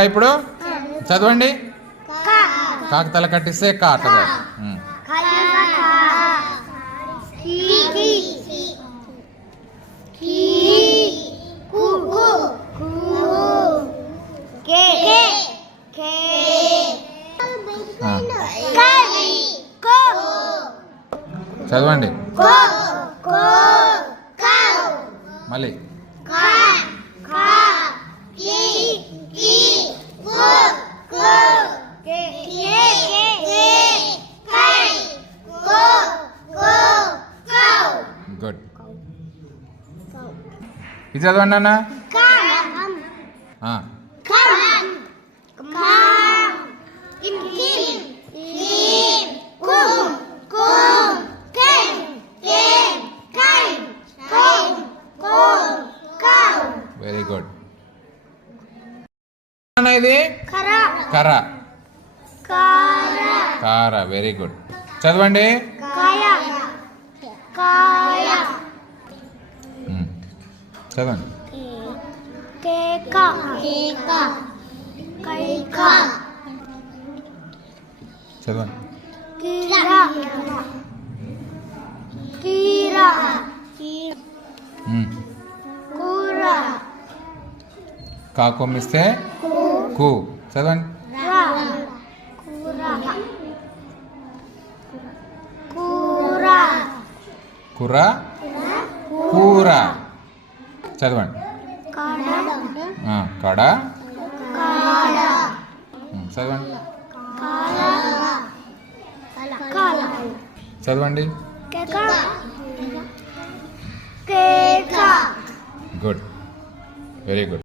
ఇప్పుడు? చదవండి. కాకు తల కట్టిస్తే కాట. చదవండి. మళ్ళీ. ఇది చదవండి అన్న. వెరీ గుడ్ అన్న ఇది? కర. కార. వెరీ గుడ్ చదవండి. ఉమ్. చదవండి చదవండి ఉమ్. కా కొమ్మిస్తే కు చదవండి కూర కూర చదవండి. కడ. చదవండి. చదవండి. గుడ్. Very good.